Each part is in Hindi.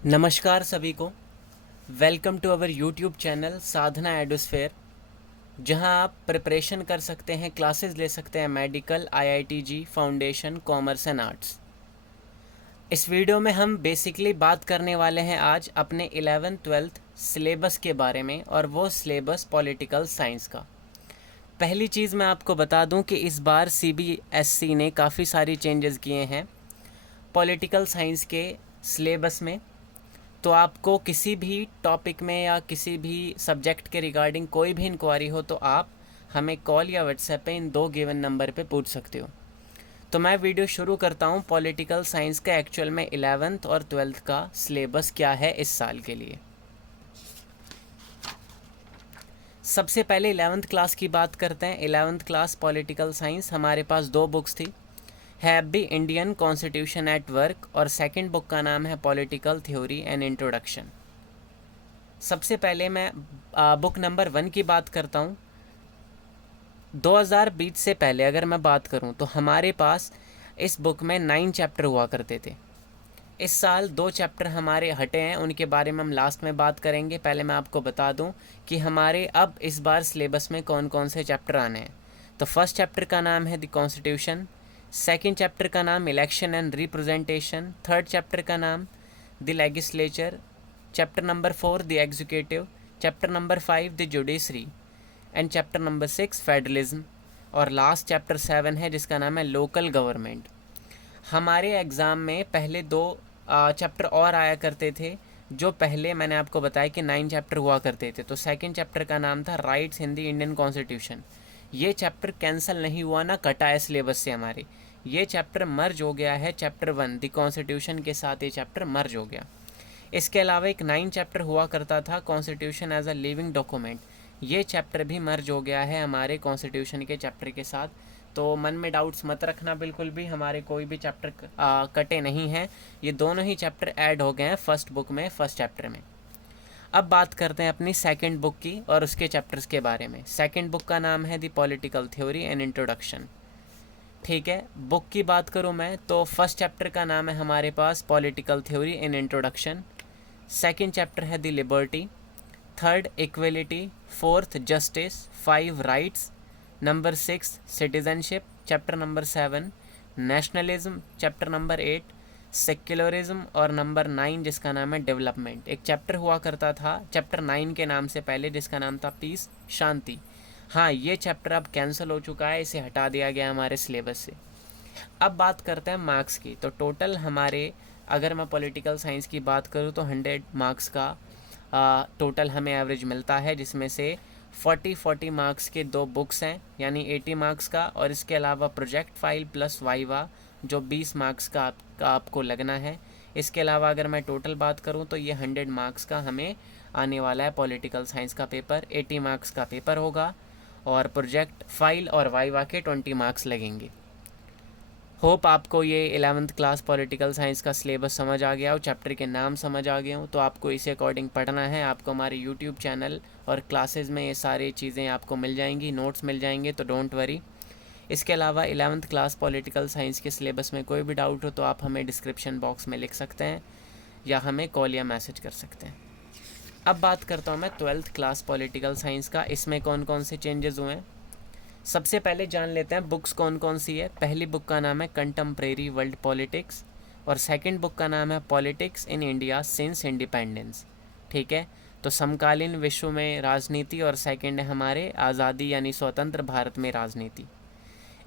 नमस्कार सभी को। Welcome to our YouTube channel Sadhana एडोस्फेयर, जहां आप प्रिपरेशन कर सकते हैं, क्लासेस ले सकते हैं medical, IIT JEE, foundation, commerce and arts. इस वीडियो में हम बेसिकली बात करने वाले हैं आज अपने 11th-12th सिलेबस के बारे में, और वो सिलेबस पॉलिटिकल साइंस का। पहली चीज़ मैं आपको बता दूं कि इस बार सीबीएसई ने काफ़ी सारी चेंजेस किए हैं पॉलिटिकल साइंस के सिलेबस में। तो आपको किसी भी टॉपिक में या किसी भी सब्जेक्ट के रिगार्डिंग कोई भी इंक्वायरी हो तो आप हमें कॉल या व्हाट्सएप पे इन 2 गिवन नंबर पे पूछ सकते हो। तो मैं वीडियो शुरू करता हूँ पॉलिटिकल साइंस का एक्चुअल में 11th और 12th का सिलेबस क्या है इस साल के लिए। सबसे पहले 11th क्लास की बात करते हैं। 11th क्लास पॉलिटिकल साइंस हमारे पास 2 बुक्स थी, have the Indian constitution at work, और सेकंड बुक का नाम है पॉलिटिकल थ्योरी एंड इंट्रोडक्शन। सबसे पहले मैं बुक नंबर 1 की बात करता हूँ। 2020 से पहले अगर मैं बात करूँ तो हमारे पास इस बुक में 9 चैप्टर हुआ करते थे। इस साल 2 चैप्टर हमारे हटे हैं, उनके बारे में हम लास्ट में बात करेंगे। पहले मैं आपको बता दूं कि हमारे अब इस बार सिलेबस में कौन कौन से चैप्टर आने हैं। तो फर्स्ट चैप्टर का नाम है द कॉन्स्टिट्यूशन, सेकंड चैप्टर का नाम election and representation, third chapter का नाम the legislature, chapter number 4 the executive, chapter number 5 the judiciary, and chapter number 6 federalism, और लास्ट चैप्टर 7 है जिसका नाम है लोकल गवर्नमेंट। हमारे एग्ज़ाम में पहले 2 चैप्टर और आया करते थे, जो पहले मैंने आपको बताया कि 9 चैप्टर हुआ करते थे। तो सेकंड चैप्टर का नाम था rights in the Indian constitution. ये चैप्टर कैंसिल नहीं हुआ ना कटा है सिलेबस से हमारे, ये चैप्टर मर्ज हो गया है चैप्टर 1 द कॉन्स्टिट्यूशन के साथ, ये चैप्टर मर्ज हो गया। इसके अलावा एक 9 चैप्टर हुआ करता था constitution as a living document, ये चैप्टर भी मर्ज हो गया है हमारे कॉन्स्टिट्यूशन के चैप्टर के साथ। तो मन में डाउट्स मत रखना बिल्कुल भी, हमारे कोई भी चैप्टर कटे नहीं हैं, ये दोनों ही चैप्टर ऐड हो गए हैं फर्स्ट बुक में, फर्स्ट चैप्टर में। अब बात करते हैं अपनी सेकंड बुक की और उसके चैप्टर्स के बारे में। सेकंड बुक का नाम है the political theory and introduction. ठीक है, बुक की बात करूँ मैं तो फर्स्ट चैप्टर का नाम है हमारे पास political theory and introduction, second chapter है the liberty, third equality, fourth justice, 5 rights, number 6 citizenship, chapter number 7 nationalism, chapter number 8 secularism, और नंबर 9 जिसका नाम है डेवलपमेंट। एक चैप्टर हुआ करता था चैप्टर 9 के नाम से पहले जिसका नाम था पीस, शांति। हाँ, ये चैप्टर अब कैंसिल हो चुका है, इसे हटा दिया गया हमारे सिलेबस से। अब बात करते हैं मार्क्स की। तो टोटल हमारे, अगर मैं पॉलिटिकल साइंस की बात करूँ तो 100 मार्क्स का टोटल हमें एवरेज मिलता है, जिसमें से 40 मार्क्स के 2 बुक्स हैं यानी 80 मार्क्स का, और इसके अलावा प्रोजेक्ट फाइल प्लस वाइवा जो 20 मार्क्स का आपको लगना है। इसके अलावा अगर मैं टोटल बात करूं तो ये 100 मार्क्स का हमें आने वाला है पॉलिटिकल साइंस का पेपर। 80 मार्क्स का पेपर होगा और प्रोजेक्ट फाइल और वाइवा के 20 मार्क्स लगेंगे। होप आपको ये 11th क्लास पॉलिटिकल साइंस का सिलेबस समझ आ गया हो, चैप्टर के नाम समझ आ गए हो। तो आपको इसी अकॉर्डिंग पढ़ना है। आपको हमारे यूट्यूब चैनल और क्लासेस में ये सारी चीज़ें आपको मिल जाएंगी, नोट्स मिल जाएंगे, तो डोंट वरी। इसके अलावा 11th क्लास पॉलिटिकल साइंस के सिलेबस में कोई भी डाउट हो तो आप हमें डिस्क्रिप्शन बॉक्स में लिख सकते हैं या हमें कॉल या मैसेज कर सकते हैं। अब बात करता हूँ मैं 12th क्लास पॉलिटिकल साइंस का, इसमें कौन कौन से चेंजेस हुए हैं। सबसे पहले जान लेते हैं बुक्स कौन कौन सी है। पहली बुक का नाम है कंटेम्प्रेरी वर्ल्ड पॉलिटिक्स, और सेकंड बुक का नाम है politics in India since independence. ठीक है, तो समकालीन विश्व में राजनीति, और सेकंड है हमारे आज़ादी यानी स्वतंत्र भारत में राजनीति।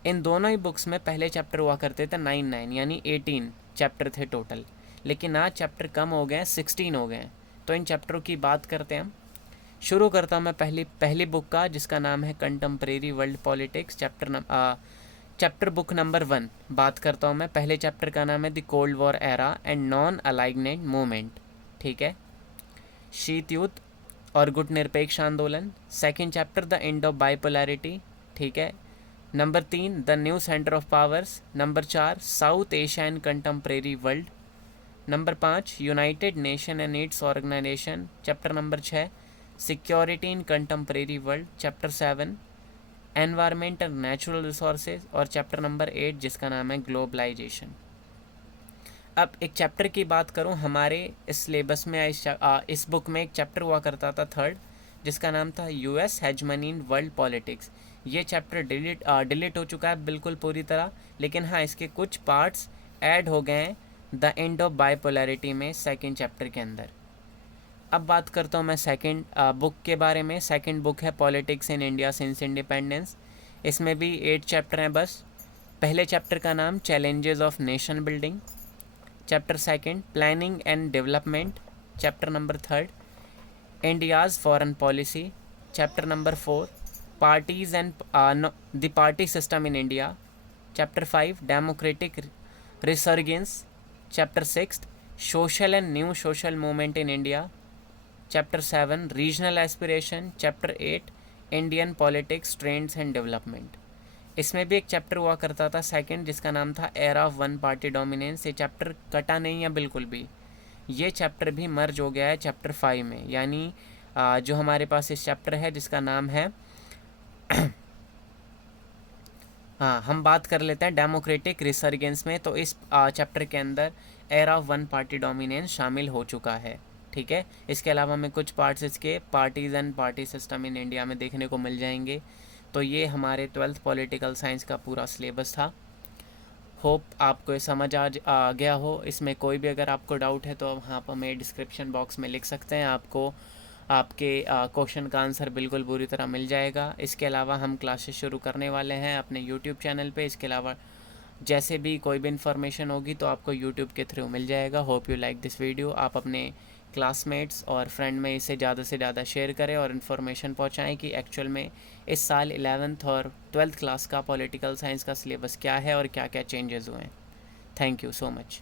इन दोनों ही बुक्स में पहले चैप्टर हुआ करते थे 9 यानी 18 चैप्टर थे टोटल, लेकिन आज चैप्टर कम हो गए हैं, 16 हो गए हैं। तो इन चैप्टरों की बात करते हैं हम। शुरू करता हूँ मैं पहली बुक का, जिसका नाम है contemporary world politics, chapter book number 1 बात करता हूँ मैं। पहले चैप्टर का नाम है the cold war era and non alignment movement. ठीक है, शीत युद्ध और गुट निरपेक्ष आंदोलन। Second chapter the end of bipolarity. ठीक है, number 3 the new centre of powers. Number 4 South Asia and contemporary world. Number 5 United Nation and its organisation. Chapter number 6 security in contemporary world. Chapter 7 environment and natural resources, और चैप्टर नंबर 8 जिसका नाम है ग्लोबलाइजेशन। अब एक चैप्टर की बात करूं, हमारे इस सिलेबस में इस बुक में एक चैप्टर हुआ करता था थर्ड, जिसका नाम था US hegemony in world politics. ये चैप्टर डिलीट हो चुका है बिल्कुल पूरी तरह, लेकिन हाँ इसके कुछ पार्ट्स ऐड हो गए हैं द एंड ऑफ बाइपोलैरिटी में सेकंड चैप्टर के अंदर। अब बात करता हूँ मैं सेकंड बुक के बारे में। सेकंड बुक है politics in India since independence. इसमें भी 8 चैप्टर हैं बस। पहले चैप्टर का नाम challenges of nation building, chapter second planning and development, chapter number third India's foreign policy, chapter number 4 parties and the party system in India, chapter 5 democratic resurgence, chapter 6 social and new social movement in India, chapter 7 regional aspiration, chapter 8 Indian politics trends and development. इसमें भी एक चैप्टर हुआ करता था सेकंड, जिसका नाम था era of one party dominance. ये चैप्टर कटा नहीं है बिल्कुल भी, ये चैप्टर भी मर्ज हो गया है चैप्टर 5 में। यानी जो हमारे पास इस चैप्टर है जिसका नाम है हाँ, हम बात कर लेते हैं डेमोक्रेटिक रिसर्जेंस में। तो इस चैप्टर के अंदर era of one party dominance शामिल हो चुका है, ठीक है। इसके अलावा हमें कुछ पार्ट्स इसके parties and party system in India में देखने को मिल जाएंगे। तो ये हमारे 12th पॉलिटिकल साइंस का पूरा सिलेबस था। होप आपको ये समझ आ गया हो। इसमें कोई भी अगर आपको डाउट है तो आप हमें डिस्क्रिप्शन बॉक्स में लिख सकते हैं, आपको आपके क्वेश्चन का आंसर बिल्कुल पूरी तरह मिल जाएगा। इसके अलावा हम क्लासेस शुरू करने वाले हैं अपने यूट्यूब चैनल पे। इसके अलावा जैसे भी कोई भी इन्फॉर्मेशन होगी तो आपको यूट्यूब के थ्रू मिल जाएगा। Hope you like this video. आप अपने क्लासमेट्स और फ्रेंड में इसे ज़्यादा से ज़्यादा शेयर करें और इन्फॉर्मेशन पहुंचाएं कि एक्चुअल में इस साल 11th और 12th क्लास का पॉलिटिकल साइंस का सिलेबस क्या है और क्या क्या चेंजेस हुए हैं। Thank you so much.